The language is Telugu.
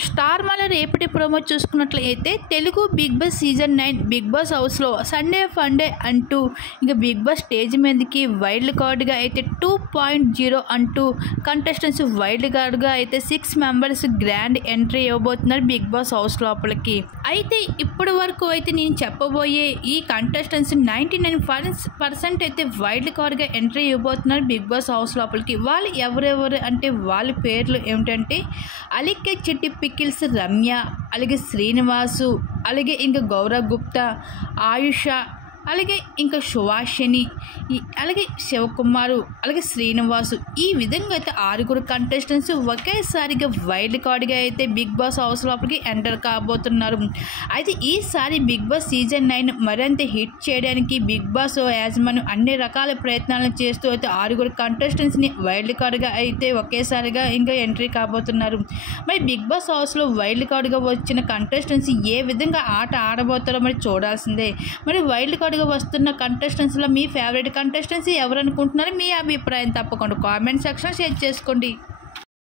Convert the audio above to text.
స్టార్ మాల రేపటి ప్రోమో చూసుకున్నట్లయితే Telugu Bigg Boss season 9 Bigg Boss హౌస్లో సండే ఫండే అంటూ ఇంకా బిగ్ బాస్ స్టేజ్ మీదకి వైల్డ్ కార్డ్గా అయితే 2.0 అంటూ కంటెస్టెంట్స్ వైల్డ్ కార్డ్గా అయితే 6 మెంబర్స్ గ్రాండ్ ఎంట్రీ ఇవ్వబోతున్నారు బిగ్ బాస్ హౌస్ లోపలికి. అయితే ఇప్పటి వరకు అయితే నేను చెప్పబోయే ఈ కంటెస్టెంట్స్ 99% అయితే వైల్డ్ కార్డ్గా ఎంట్రీ ఇవ్వబోతున్నారు బిగ్ బాస్ హౌస్ లోపలికి. వాళ్ళు ఎవరెవరు అంటే వాళ్ళ పేర్లు ఏమిటంటే అలికే చిట్టి పికిల్స్ రమ్య, అలాగే శ్రీనివాసు, అలాగే ఇంకా గౌరవ్ గుప్తా, ఆయుష, అలాగే ఇంకా సువాషిని, అలాగే శివకుమారు, అలాగే శ్రీనివాసు, ఈ విధంగా అయితే 6 కంటెస్టెంట్స్ ఒకేసారిగా వైల్డ్ కార్డ్గా అయితే బిగ్ బాస్ హౌస్ లోపలికి ఎంటర్ కాబోతున్నారు. అయితే ఈసారి బిగ్ బాస్ సీజన్ 9 మరింత హిట్ చేయడానికి బిగ్ బాస్ యాజమాన్యం అన్ని రకాల ప్రయత్నాలను చేస్తూ అయితే 6 కంటెస్టెంట్స్ని వైల్డ్ కార్డ్గా అయితే ఒకేసారిగా ఇంకా ఎంట్రీ కాబోతున్నారు. మరి బిగ్ బాస్ హౌస్లో వైల్డ్ కార్డ్గా వచ్చిన కంటెస్టెంట్స్ ఏ విధంగా ఆట ఆడబోతారో మరి చూడాల్సిందే. మరి వైల్డ్ కార్డ్గా వస్తున్న కంటెస్టెంట్స్లో మీ ఫేవరెట్ కంటెస్టెంట్స్ ఎవరు అనుకుంటున్నారో మీ అభిప్రాయం తప్పకుండా కామెంట్ సెక్షన్ షేర్ చేసుకోండి.